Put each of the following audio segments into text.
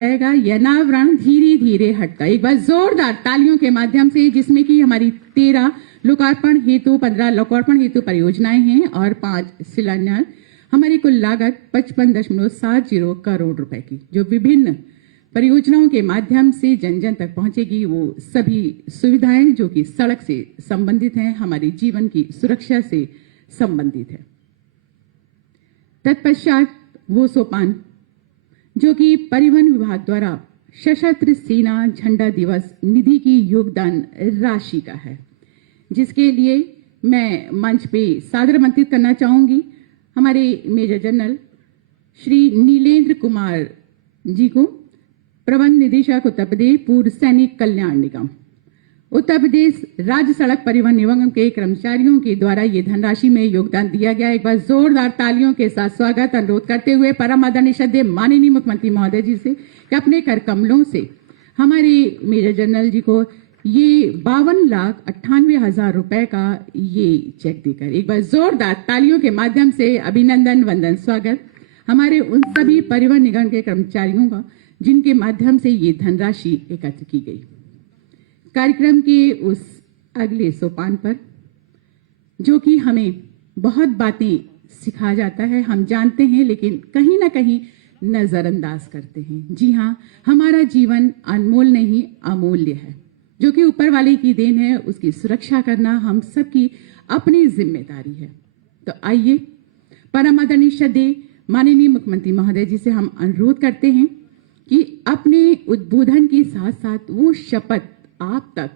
जाएगा यनावरण धीरे धीरे हटता। एक बार जोरदार तालियों के माध्यम से, जिसमें कि हमारी 13 लोकार्पण हेतु 15 लोकार्पण हेतु परियोजनाएं हैं और 5 शिलान्यास। हमारी कुल लागत 55.70 करोड़ रुपए की, जो विभिन्न परियोजनाओं के माध्यम से जन जन तक पहुंचेगी। वो सभी सुविधाएं जो कि सड़क से संबंधित हैं, हमारी जीवन की सुरक्षा से संबंधित है। तत्पश्चात वो सोपान जो कि परिवहन विभाग द्वारा सशस्त्र सेना झंडा दिवस निधि की योगदान राशि का है, जिसके लिए मैं मंच पे सादर आमंत्रित करना चाहूंगी हमारे मेजर जनरल श्री नीलेंद्र कुमार जी को, प्रबंध निदेशक उत्तर प्रदेश पूर्व सैनिक कल्याण निगम, उत्तर प्रदेश राज्य सड़क परिवहन निगम के कर्मचारियों के द्वारा ये धनराशि में योगदान दिया गया। एक बार जोरदार तालियों के साथ स्वागत अनुरोध करते हुए परम आदरणीय श्रद्धेय माननीय मुख्यमंत्री महोदय जी से कि अपने कर कमलों से हमारे मेजर जनरल जी को ये 52,98,000 रुपए का ये चेक देकर एक बार जोरदार तालियों के माध्यम से अभिनंदन वंदन स्वागत हमारे उन सभी परिवहन निगम के कर्मचारियों का जिनके माध्यम से ये धनराशि एकत्र की गई। कार्यक्रम के उस अगले सोपान पर जो कि हमें बहुत बातें सिखा जाता है, हम जानते हैं, लेकिन कहीं ना कहीं नजरअंदाज करते हैं। जी हाँ, हमारा जीवन अनमोल नहीं अमूल्य है, जो कि ऊपर वाले की देन है। उसकी सुरक्षा करना हम सबकी अपनी जिम्मेदारी है। तो आइए परम आदरणीय श्रद्धेय माननीय मुख्यमंत्री महोदय जी से हम अनुरोध करते हैं कि अपने उद्बोधन के साथ साथ वो शपथ आप तक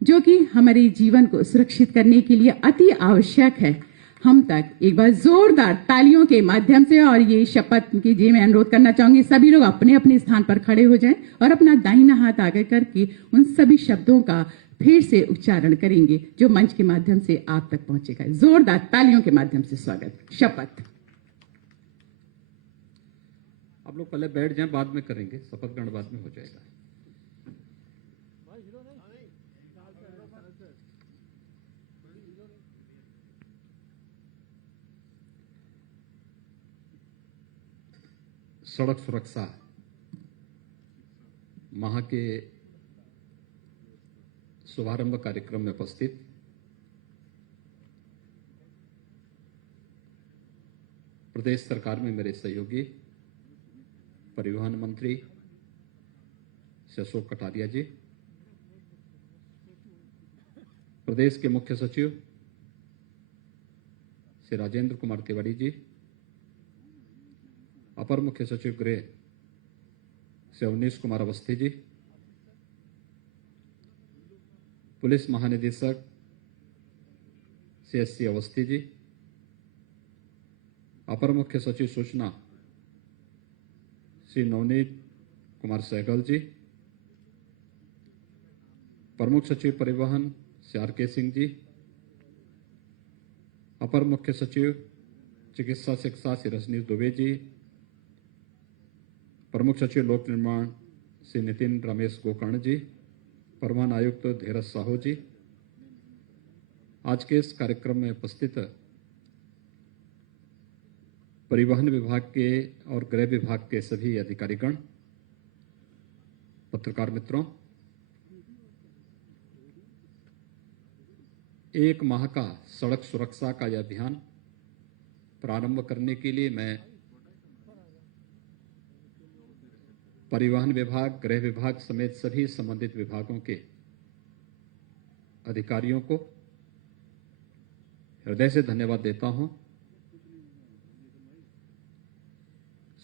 जो कि हमारे जीवन को सुरक्षित करने के लिए अति आवश्यक है, हम तक एक बार जोरदार तालियों के माध्यम से और ये शपथ की जी मैं अनुरोध करना चाहूंगी सभी लोग अपने अपने स्थान पर खड़े हो जाएं और अपना दाहिना हाथ आगे करके उन सभी शब्दों का फिर से उच्चारण करेंगे जो मंच के माध्यम से आप तक पहुंचेगा। जोरदार तालियों के माध्यम से स्वागत। शपथ। आप लोग पहले बैठ जाएं, बाद में करेंगे, शपथ ग्रहण बाद में हो जाएगा। सड़क सुरक्षा माह के शुभारंभ कार्यक्रम में उपस्थित प्रदेश सरकार में मेरे सहयोगी परिवहन मंत्री श्री अशोक कटारिया जी, प्रदेश के मुख्य सचिव श्री राजेंद्र कुमार तिवारी जी, अपर मुख्य सचिव गृह श्री अवनीश कुमार अवस्थी जी, पुलिस महानिदेशक श्री एस.सी. अवस्थी जी, अपर मुख्य सचिव सूचना श्री नवनीत कुमार सहगल जी, प्रमुख सचिव परिवहन श्री आर.के. सिंह जी, अपर मुख्य सचिव चिकित्सा शिक्षा श्री रजनीश दुबे जी, प्रमुख सचिव लोक निर्माण श्री नितिन रमेश गोकर्ण जी, परिवहन आयुक्त धीरज साहू जी, आज के इस कार्यक्रम में उपस्थित परिवहन विभाग के और गृह विभाग के सभी अधिकारीगण, पत्रकार मित्रों, एक माह का सड़क सुरक्षा का यह अभियान प्रारंभ करने के लिए मैं परिवहन विभाग, गृह विभाग समेत सभी संबंधित विभागों के अधिकारियों को हृदय से धन्यवाद देता हूं।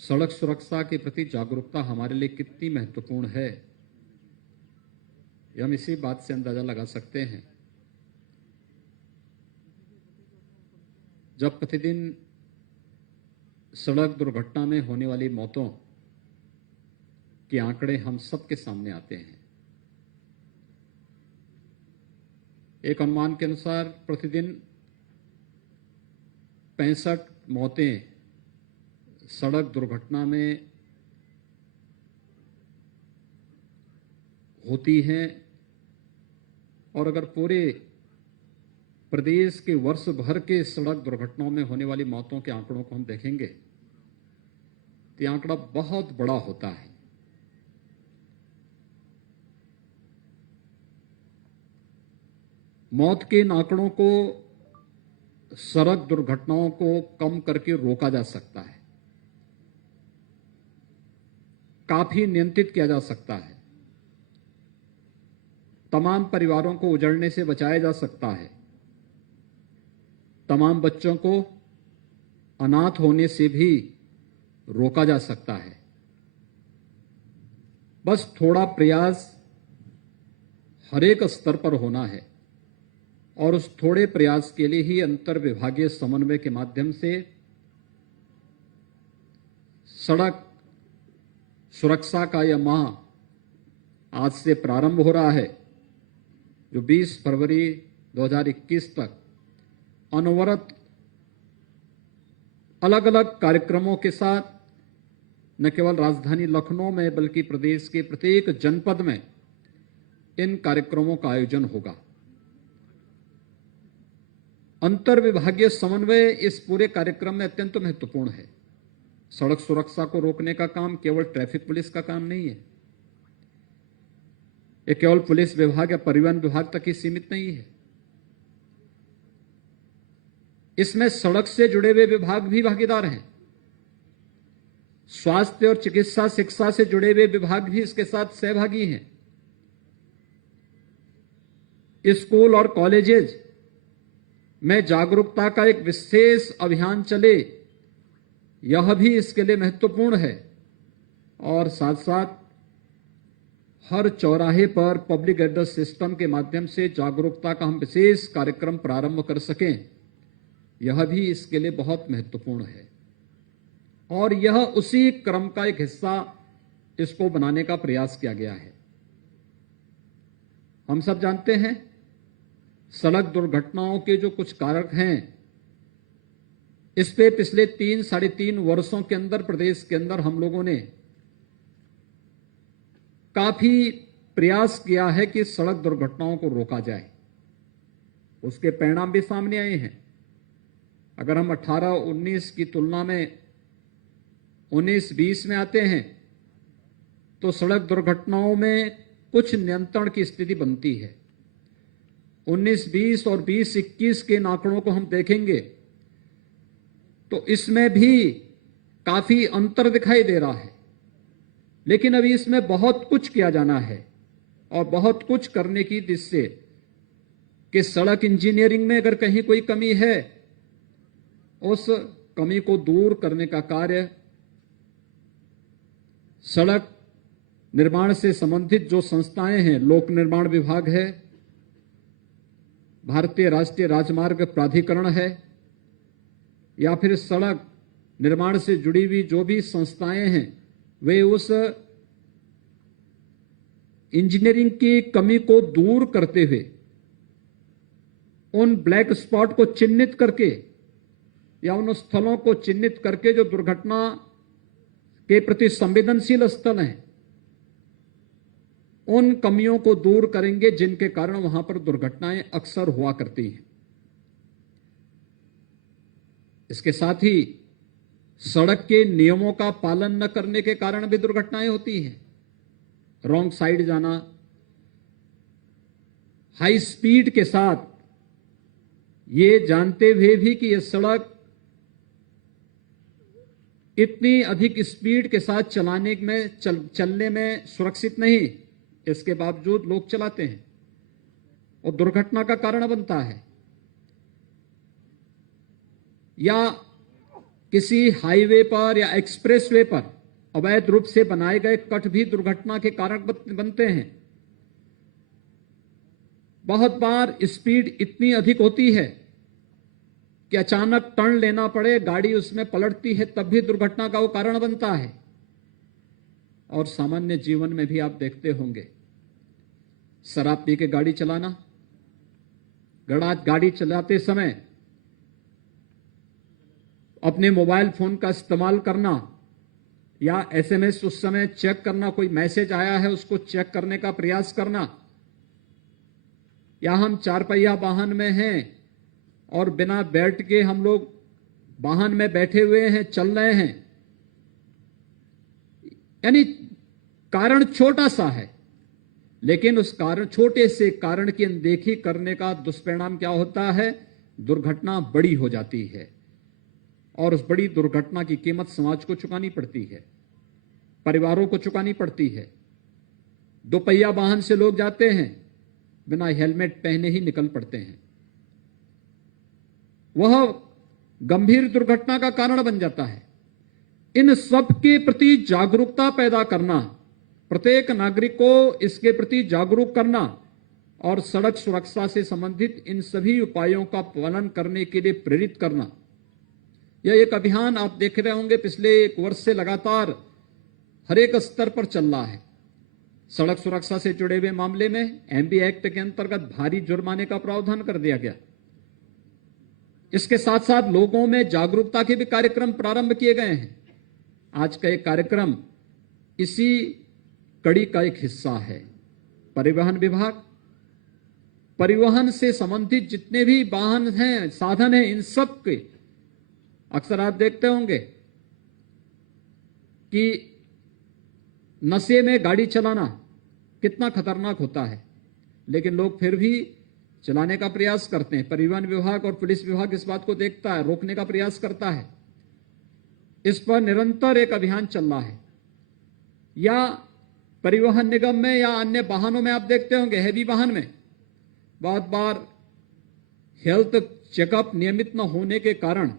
सड़क सुरक्षा के प्रति जागरूकता हमारे लिए कितनी महत्वपूर्ण है, यह हम इसी बात से अंदाजा लगा सकते हैं जब प्रतिदिन सड़क दुर्घटना में होने वाली मौतों के आंकड़े हम सबके सामने आते हैं। एक अनुमान के अनुसार प्रतिदिन 65 मौतें सड़क दुर्घटना में होती हैं और अगर पूरे प्रदेश के वर्ष भर के सड़क दुर्घटनाओं में होने वाली मौतों के आंकड़ों को हम देखेंगे तो आंकड़ा बहुत बड़ा होता है। मौत के आंकड़ों को, सड़क दुर्घटनाओं को कम करके रोका जा सकता है, काफी नियंत्रित किया जा सकता है, तमाम परिवारों को उजड़ने से बचाया जा सकता है, तमाम बच्चों को अनाथ होने से भी रोका जा सकता है। बस थोड़ा प्रयास हर एक स्तर पर होना है और उस थोड़े प्रयास के लिए ही अंतर विभागीय समन्वय के माध्यम से सड़क सुरक्षा का यह माह आज से प्रारंभ हो रहा है, जो 20 फरवरी 2021 तक अनवरत अलग अलग कार्यक्रमों के साथ न केवल राजधानी लखनऊ में बल्कि प्रदेश के प्रत्येक जनपद में इन कार्यक्रमों का आयोजन होगा। अंतर विभागीय समन्वय इस पूरे कार्यक्रम में अत्यंत महत्वपूर्ण है। सड़क सुरक्षा को रोकने का काम केवल ट्रैफिक पुलिस का काम नहीं है, ये केवल पुलिस विभाग या परिवहन विभाग तक ही सीमित नहीं है। इसमें सड़क से जुड़े हुए विभाग भी भागीदार हैं, स्वास्थ्य और चिकित्सा शिक्षा से जुड़े हुए विभाग भी इसके साथ सहभागी हैं। स्कूल और कॉलेजेस में जागरूकता का एक विशेष अभियान चले, यह भी इसके लिए महत्वपूर्ण है। और साथ साथ हर चौराहे पर पब्लिक एड्रेस सिस्टम के माध्यम से जागरूकता का हम विशेष कार्यक्रम प्रारंभ कर सकें, यह भी इसके लिए बहुत महत्वपूर्ण है। और यह उसी क्रम का एक हिस्सा इसको बनाने का प्रयास किया गया है। हम सब जानते हैं सड़क दुर्घटनाओं के जो कुछ कारक हैं, इस पे पिछले 3-3.5 वर्षों के अंदर प्रदेश के अंदर हम लोगों ने काफी प्रयास किया है कि सड़क दुर्घटनाओं को रोका जाए। उसके परिणाम भी सामने आए हैं। अगर हम 18-19 की तुलना में 19-20 में आते हैं तो सड़क दुर्घटनाओं में कुछ नियंत्रण की स्थिति बनती है। 19-20 और 20-21 के आंकड़ों को हम देखेंगे तो इसमें भी काफी अंतर दिखाई दे रहा है, लेकिन अभी इसमें बहुत कुछ किया जाना है और बहुत कुछ करने की दिशा से कि सड़क इंजीनियरिंग में अगर कहीं कोई कमी है, उस कमी को दूर करने का कार्य सड़क निर्माण से संबंधित जो संस्थाएं हैं, लोक निर्माण विभाग है, भारतीय राष्ट्रीय राजमार्ग प्राधिकरण है, या फिर सड़क निर्माण से जुड़ी हुई जो भी संस्थाएं हैं, वे उस इंजीनियरिंग की कमी को दूर करते हुए उन ब्लैक स्पॉट को चिन्हित करके या उन स्थलों को चिन्हित करके जो दुर्घटना के प्रति संवेदनशील स्थल हैं, उन कमियों को दूर करेंगे जिनके कारण वहां पर दुर्घटनाएं अक्सर हुआ करती हैं। इसके साथ ही सड़क के नियमों का पालन न करने के कारण भी दुर्घटनाएं होती हैं। रॉन्ग साइड जाना, हाई स्पीड के साथ, ये जानते हुए भी कि यह सड़क इतनी अधिक स्पीड के साथ चलने में सुरक्षित नहीं, इसके बावजूद लोग चलाते हैं और दुर्घटना का कारण बनता है। या किसी हाईवे पर या एक्सप्रेसवे पर अवैध रूप से बनाए गए कट भी दुर्घटना के कारण बनते हैं। बहुत बार स्पीड इतनी अधिक होती है कि अचानक टर्न लेना पड़े, गाड़ी उसमें पलटती है, तब भी दुर्घटना का वो कारण बनता है। और सामान्य जीवन में भी आप देखते होंगे, शराब पी के गाड़ी चलाना, गाड़ी चलाते समय अपने मोबाइल फोन का इस्तेमाल करना या एसएमएस उस समय चेक करना, कोई मैसेज आया है उसको चेक करने का प्रयास करना, या हम 4 पहिया वाहन में हैं और बिना बेल्ट के हम लोग वाहन में बैठे हुए हैं, चल रहे हैं, यानी कारण छोटा सा है लेकिन उस कारण, छोटे से कारण की अनदेखी करने का दुष्परिणाम क्या होता है? दुर्घटना बड़ी हो जाती है और उस बड़ी दुर्घटना की कीमत समाज को चुकानी पड़ती है, परिवारों को चुकानी पड़ती है। दोपहिया वाहन से लोग जाते हैं, बिना हेलमेट पहने ही निकल पड़ते हैं, वह गंभीर दुर्घटना का कारण बन जाता है। इन सब के प्रति जागरूकता पैदा करना, प्रत्येक नागरिक को इसके प्रति जागरूक करना और सड़क सुरक्षा से संबंधित इन सभी उपायों का पालन करने के लिए प्रेरित करना, यह एक अभियान आप देख रहे होंगे पिछले 1 वर्ष से लगातार हर एक स्तर पर चल रहा है। सड़क सुरक्षा से जुड़े हुए मामले में एमबी एक्ट के अंतर्गत भारी जुर्माने का प्रावधान कर दिया गया। इसके साथ साथ लोगों में जागरूकता के भी कार्यक्रम प्रारंभ किए गए हैं। आज का एक कार्यक्रम इसी कड़ी का एक हिस्सा है। परिवहन विभाग परिवहन से संबंधित जितने भी वाहन हैं, साधन हैं, इन सब के अक्सर आप देखते होंगे कि नशे में गाड़ी चलाना कितना खतरनाक होता है, लेकिन लोग फिर भी चलाने का प्रयास करते हैं। परिवहन विभाग और पुलिस विभाग इस बात को देखता है, रोकने का प्रयास करता है। इस पर निरंतर एक अभियान चल रहा है। या परिवहन निगम में या अन्य वाहनों में आप देखते होंगे, हैवी वाहन में बहुत बार हेल्थ चेकअप नियमित न होने के कारण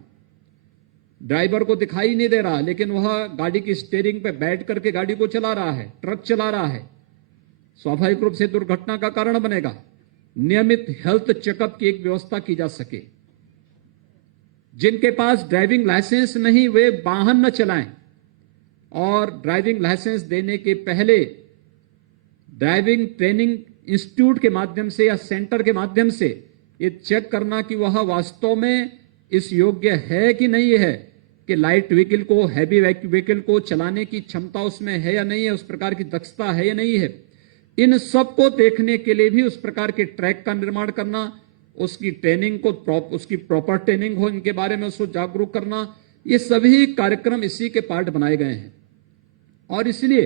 ड्राइवर को दिखाई नहीं दे रहा, लेकिन वह गाड़ी की स्टीयरिंग पे बैठ करके गाड़ी को चला रहा है, ट्रक चला रहा है। स्वाभाविक रूप से दुर्घटना का कारण बनेगा। नियमित हेल्थ चेकअप की एक व्यवस्था की जा सके। जिनके पास ड्राइविंग लाइसेंस नहीं, वे वाहन न चलाएं और ड्राइविंग लाइसेंस देने के पहले ड्राइविंग ट्रेनिंग इंस्टीट्यूट के माध्यम से या सेंटर के माध्यम से ये चेक करना कि वह वास्तव में इस योग्य है कि नहीं है, कि लाइट व्हीकल को, हैवी व्हीकल को चलाने की क्षमता उसमें है या नहीं है, उस प्रकार की दक्षता है या नहीं है। इन सब को देखने के लिए भी उस प्रकार के ट्रैक का निर्माण करना, उसकी ट्रेनिंग को उसकी प्रॉपर ट्रेनिंग हो, इनके बारे में उसको जागरूक करना, ये सभी कार्यक्रम इसी के पार्ट बनाए गए हैं। और इसलिए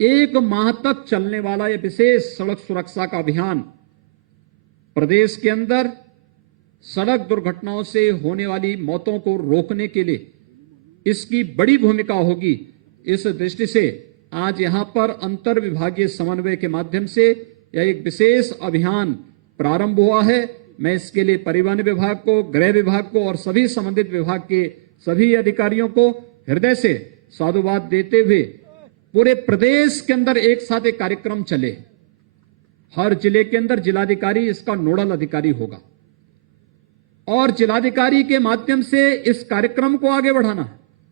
1 माह तक चलने वाला यह विशेष सड़क सुरक्षा का अभियान प्रदेश के अंदर सड़क दुर्घटनाओं से होने वाली मौतों को रोकने के लिए इसकी बड़ी भूमिका होगी। इस दृष्टि से आज यहां पर अंतर विभागीय समन्वय के माध्यम से यह एक विशेष अभियान प्रारंभ हुआ है। मैं इसके लिए परिवहन विभाग को, गृह विभाग को और सभी संबंधित विभाग के सभी अधिकारियों को हृदय से साधुवाद देते हुए पूरे प्रदेश के अंदर एक साथ एक कार्यक्रम चले। हर जिले के अंदर जिलाधिकारी इसका नोडल अधिकारी होगा और जिलाधिकारी के माध्यम से इस कार्यक्रम को आगे बढ़ाना।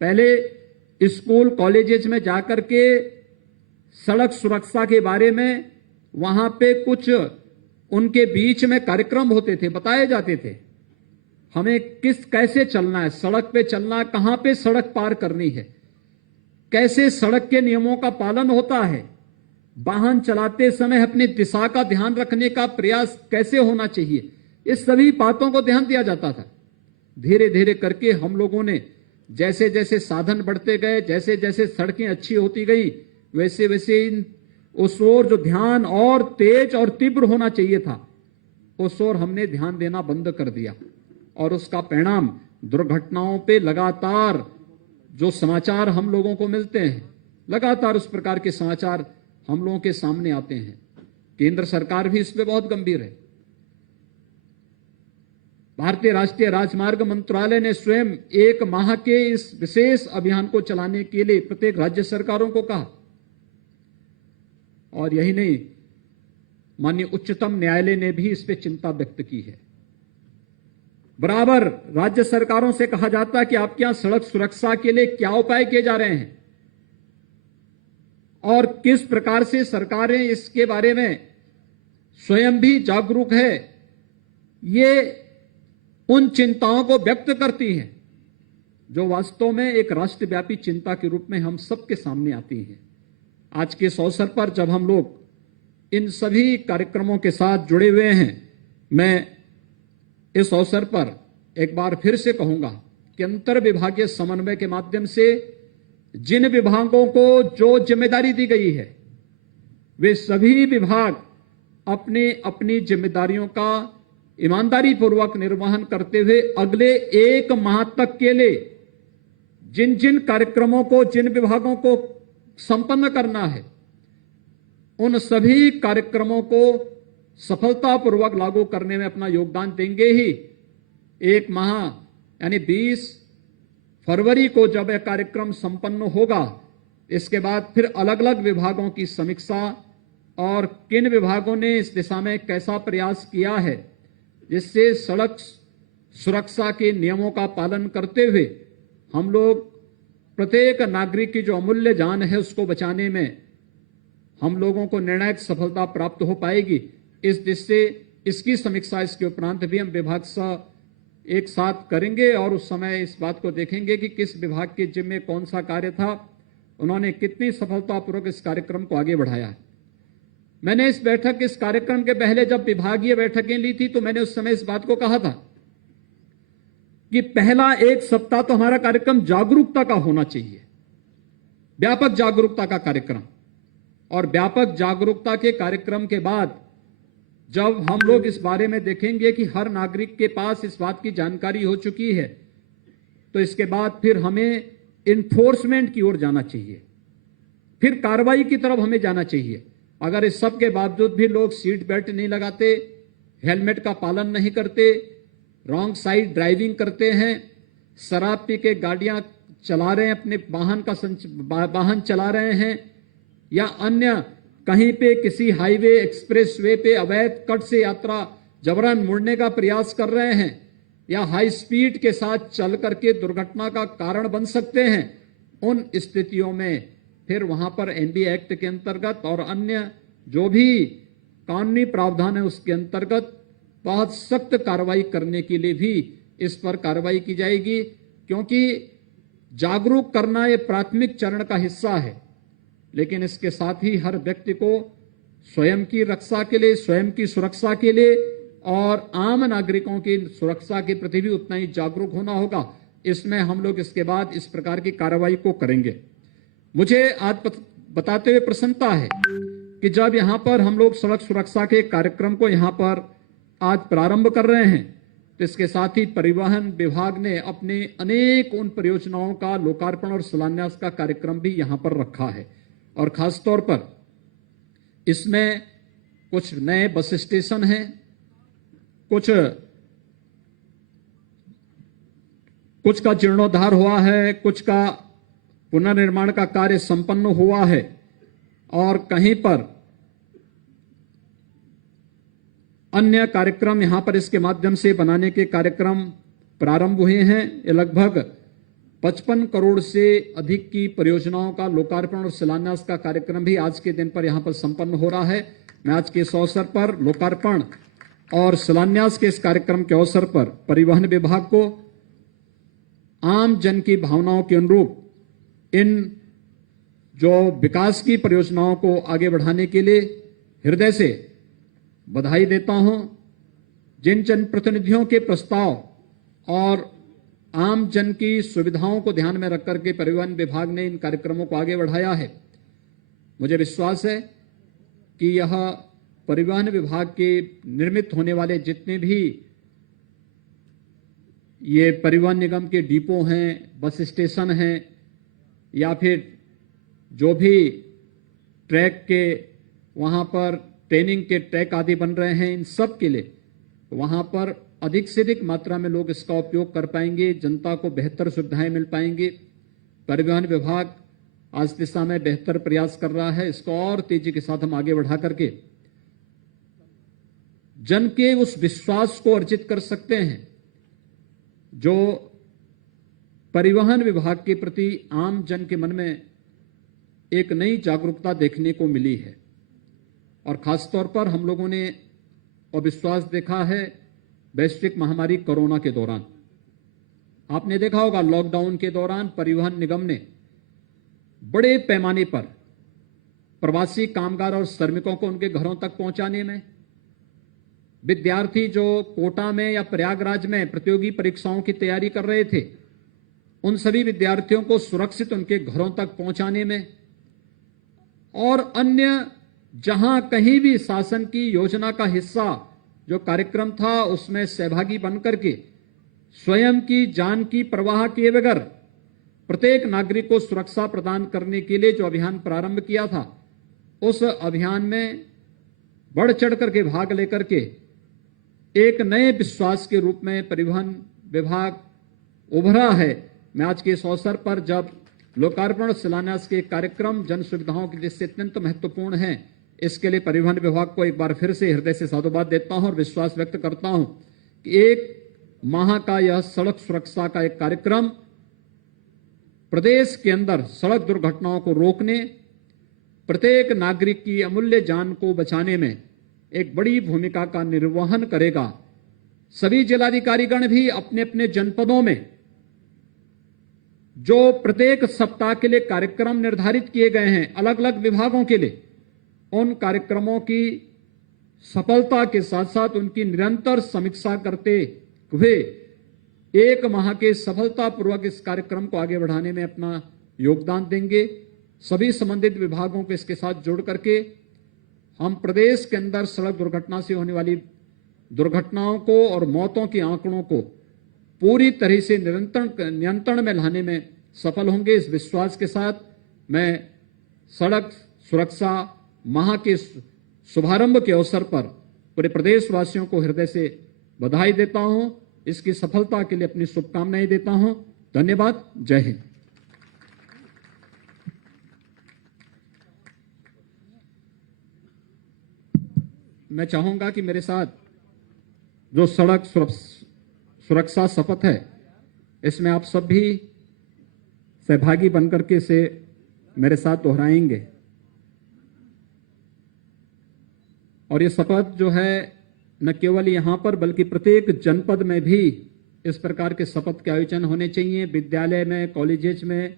पहले स्कूल कॉलेजेस में जाकर के सड़क सुरक्षा के बारे में वहां पे कुछ उनके बीच में कार्यक्रम होते थे, बताए जाते थे हमें कैसे चलना है, सड़क पे चलना, कहां पे सड़क पार करनी है, कैसे सड़क के नियमों का पालन होता है, वाहन चलाते समय अपनी दिशा का ध्यान रखने का प्रयास कैसे होना चाहिए, इस सभी बातों को ध्यान दिया जाता था। धीरे धीरे करके हम लोगों ने जैसे जैसे साधन बढ़ते गए, जैसे जैसे सड़कें अच्छी होती गई, वैसे वैसे उस ओर जो ध्यान और तेज और तीव्र होना चाहिए था, उस ओर हमने ध्यान देना बंद कर दिया। और उसका परिणाम दुर्घटनाओं पे लगातार जो समाचार हम लोगों को मिलते हैं, लगातार उस प्रकार के समाचार हम लोगों के सामने आते हैं। केंद्र सरकार भी इस पे बहुत गंभीर है। भारतीय राष्ट्रीय राजमार्ग मंत्रालय ने स्वयं 1 माह के इस विशेष अभियान को चलाने के लिए प्रत्येक राज्य सरकारों को कहा। और यही नहीं, माननीय उच्चतम न्यायालय ने भी इस पे चिंता व्यक्त की है। बराबर राज्य सरकारों से कहा जाता है कि आपके यहां सड़क सुरक्षा के लिए क्या उपाय किए जा रहे हैं और किस प्रकार से सरकारें इसके बारे में स्वयं भी जागरूक है। ये उन चिंताओं को व्यक्त करती हैं जो वास्तव में एक राष्ट्रव्यापी चिंता के रूप में हम सबके सामने आती हैं। आज के इस अवसर पर जब हम लोग इन सभी कार्यक्रमों के साथ जुड़े हुए हैं, मैं इस अवसर पर एक बार फिर से कहूंगा कि अंतर विभागीय समन्वय के माध्यम से जिन विभागों को जो जिम्मेदारी दी गई है, वे सभी विभाग अपने अपनी जिम्मेदारियों का ईमानदारी पूर्वक निर्वहन करते हुए अगले 1 माह तक के लिए जिन जिन कार्यक्रमों को, जिन विभागों को संपन्न करना है, उन सभी कार्यक्रमों को सफलतापूर्वक लागू करने में अपना योगदान देंगे ही 1 माह यानी 20 फरवरी को जब यह कार्यक्रम संपन्न होगा, इसके बाद फिर अलग अलग विभागों की समीक्षा और किन विभागों ने इस दिशा में कैसा प्रयास किया है, जिससे सड़क सुरक्षा के नियमों का पालन करते हुए हम लोग प्रत्येक नागरिक की जो अमूल्य जान है उसको बचाने में हम लोगों को निर्णायक सफलता प्राप्त हो पाएगी। इस दृष्टि से इसकी समीक्षा इसके उपरांत भी हम विभाग से एक साथ करेंगे और उस समय इस बात को देखेंगे कि किस विभाग के जिम्मे कौन सा कार्य था, उन्होंने कितनी सफलतापूर्वक इस कार्यक्रम को आगे बढ़ाया है। मैंने इस कार्यक्रम के पहले जब विभागीय बैठकें ली थी तो मैंने उस समय इस बात को कहा था कि पहला 1 सप्ताह तो हमारा कार्यक्रम जागरूकता का होना चाहिए, व्यापक जागरूकता का कार्यक्रम। और व्यापक जागरूकता के कार्यक्रम के बाद जब हम लोग इस बारे में देखेंगे कि हर नागरिक के पास इस बात की जानकारी हो चुकी है, तो इसके बाद फिर हमें इन्फोर्समेंट की ओर जाना चाहिए, फिर कार्रवाई की तरफ हमें जाना चाहिए। अगर इस सब के बावजूद भी लोग सीट बेल्ट नहीं लगाते, हेलमेट का पालन नहीं करते, रॉन्ग साइड ड्राइविंग करते हैं, शराब पी के गाड़ियां चला रहे हैं, अपने वाहन चला रहे हैं, या अन्य कहीं पे किसी हाईवे एक्सप्रेस वे पे अवैध कट से यात्रा जबरन मुड़ने का प्रयास कर रहे हैं, या हाई स्पीड के साथ चल करके दुर्घटना का कारण बन सकते हैं, उन स्थितियों में फिर वहां पर एनडीए एक्ट के अंतर्गत और अन्य जो भी कानूनी प्रावधान है उसके अंतर्गत बहुत सख्त कार्रवाई करने के लिए भी इस पर कार्रवाई की जाएगी। क्योंकि जागरूक करना ये प्राथमिक चरण का हिस्सा है, लेकिन इसके साथ ही हर व्यक्ति को स्वयं की रक्षा के लिए, स्वयं की सुरक्षा के लिए और आम नागरिकों की सुरक्षा के प्रति भी उतना ही जागरूक होना होगा। इसमें हम लोग इसके बाद इस प्रकार की कार्रवाई को करेंगे। मुझे आज बताते हुए प्रसन्नता है कि जब यहां पर हम लोग सड़क सुरक्षा के कार्यक्रम को यहां पर आज प्रारंभ कर रहे हैं, तो इसके साथ ही परिवहन विभाग ने अपने अनेक उन परियोजनाओं का लोकार्पण और शिलान्यास का कार्यक्रम भी यहां पर रखा है। और खासतौर पर इसमें कुछ नए बस स्टेशन हैं, कुछ का जीर्णोद्धार हुआ है, कुछ का पुनर्निर्माण का कार्य संपन्न हुआ है, और कहीं पर अन्य कार्यक्रम यहां पर इसके माध्यम से बनाने के कार्यक्रम प्रारंभ हुए हैं। ये लगभग 55 करोड़ से अधिक की परियोजनाओं का लोकार्पण और शिलान्यास का कार्यक्रम भी आज के दिन पर यहां पर संपन्न हो रहा है। मैं आज के इस अवसर पर लोकार्पण और शिलान्यास के इस कार्यक्रम के अवसर पर परिवहन विभाग को आम जन की भावनाओं के अनुरूप इन जो विकास की परियोजनाओं को आगे बढ़ाने के लिए हृदय से बधाई देता हूं। जिन जनप्रतिनिधियों के प्रस्ताव और आम जन की सुविधाओं को ध्यान में रखकर के परिवहन विभाग ने इन कार्यक्रमों को आगे बढ़ाया है, मुझे विश्वास है कि यह परिवहन विभाग के निर्मित होने वाले जितने भी ये परिवहन निगम के डिपो हैं, बस स्टेशन हैं, या फिर जो भी ट्रैक के वहां पर ट्रेनिंग के ट्रैक आदि बन रहे हैं, इन सब के लिए वहां पर अधिक से अधिक मात्रा में लोग इसका उपयोग कर पाएंगे, जनता को बेहतर सुविधाएं मिल पाएंगी। परिवहन विभाग आज दिशा में बेहतर प्रयास कर रहा है, इसको और तेजी के साथ हम आगे बढ़ा करके जन के उस विश्वास को अर्जित कर सकते हैं जो परिवहन विभाग के प्रति आम जन के मन में एक नई जागरूकता देखने को मिली है। और खासतौर पर हम लोगों ने अविश्वास देखा है वैश्विक महामारी कोरोना के दौरान। आपने देखा होगा लॉकडाउन के दौरान परिवहन निगम ने बड़े पैमाने पर प्रवासी कामगार और श्रमिकों को उनके घरों तक पहुंचाने में, विद्यार्थी जो कोटा में या प्रयागराज में प्रतियोगी परीक्षाओं की तैयारी कर रहे थे, उन सभी विद्यार्थियों को सुरक्षित उनके घरों तक पहुंचाने में, और अन्य जहां कहीं भी शासन की योजना का हिस्सा जो कार्यक्रम था उसमें सहभागी बनकर के स्वयं की जान की परवाह किए बगैर प्रत्येक नागरिक को सुरक्षा प्रदान करने के लिए जो अभियान प्रारंभ किया था, उस अभियान में बढ़ चढ़ करके भाग लेकर के एक नए विश्वास के रूप में परिवहन विभाग उभरा है। मैं आज के इस अवसर पर जब लोकार्पण शिलान्यास के कार्यक्रम जन सुविधाओं के दृष्टि अत्यंत महत्वपूर्ण है, इसके लिए परिवहन विभाग को एक बार फिर से हृदय से साधुवाद देता हूं और विश्वास व्यक्त करता हूं कि एक माह का यह सड़क सुरक्षा का एक कार्यक्रम प्रदेश के अंदर सड़क दुर्घटनाओं को रोकने, प्रत्येक नागरिक की अमूल्य जान को बचाने में एक बड़ी भूमिका का निर्वहन करेगा। सभी जिलाधिकारीगण भी अपने अपने जनपदों में जो प्रत्येक सप्ताह के लिए कार्यक्रम निर्धारित किए गए हैं अलग अलग विभागों के लिए, उन कार्यक्रमों की सफलता के साथ साथ उनकी निरंतर समीक्षा करते हुए एक माह के सफलतापूर्वक इस कार्यक्रम को आगे बढ़ाने में अपना योगदान देंगे। सभी संबंधित विभागों को इसके साथ जोड़ करके हम प्रदेश के अंदर सड़क दुर्घटना से होने वाली दुर्घटनाओं को और मौतों के आंकड़ों को पूरी तरह से नियंत्रण में लाने में सफल होंगे। इस विश्वास के साथ मैं सड़क सुरक्षा माह के शुभारंभ के अवसर पर पूरे प्रदेशवासियों को हृदय से बधाई देता हूं। इसकी सफलता के लिए अपनी शुभकामनाएं देता हूं। धन्यवाद। जय हिंद। मैं चाहूंगा कि मेरे साथ जो सड़क सुरक्षा शपथ है, इसमें आप सब भी सहभागी बनकर के इसे मेरे साथ दोहराएंगे। और ये शपथ जो है न केवल यहां पर बल्कि प्रत्येक जनपद में भी इस प्रकार के शपथ के आयोजन होने चाहिए। विद्यालय में, कॉलेजेस में,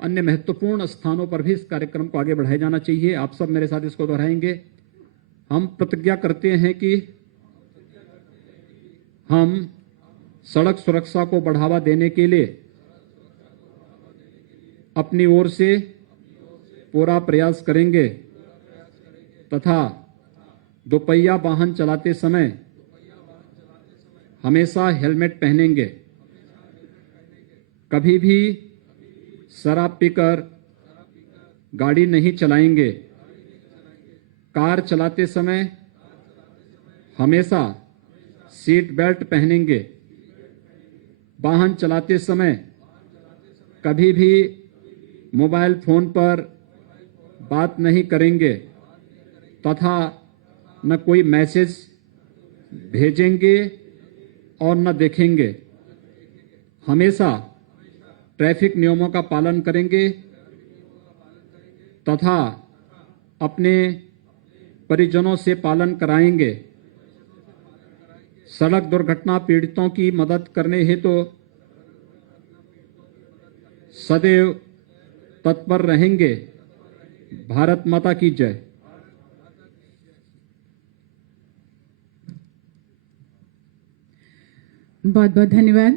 अन्य महत्वपूर्ण स्थानों पर भी इस कार्यक्रम को आगे बढ़ाया जाना चाहिए। आप सब मेरे साथ इसको दोहराएंगे। हम प्रतिज्ञा करते हैं कि हम सड़क सुरक्षा को बढ़ावा देने के लिए अपनी ओर से पूरा प्रयास करेंगे तथा दोपहिया वाहन चलाते समय हमेशा हेलमेट पहनेंगे। कभी भी शराब पीकर गाड़ी नहीं चलाएंगे। कार चलाते समय हमेशा सीट बेल्ट पहनेंगे। वाहन चलाते समय कभी भी मोबाइल फोन पर बात नहीं करेंगे तथा न कोई मैसेज भेजेंगे और न देखेंगे। हमेशा ट्रैफिक नियमों का पालन करेंगे तथा अपने परिजनों से पालन कराएंगे। सड़क दुर्घटना पीड़ितों की मदद करने हेतु सदैव तत्पर रहेंगे। भारत माता की जय। बहुत बहुत धन्यवाद।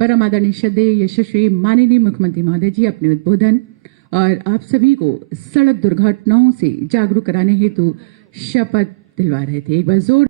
परम आदरणीय श्रद्धेय यशस्वी माननीय मुख्यमंत्री महोदय जी अपने उद्बोधन और आप सभी को सड़क दुर्घटनाओं से जागरूक कराने हेतु शपथ दिलवा रहे थे। एक बार जोर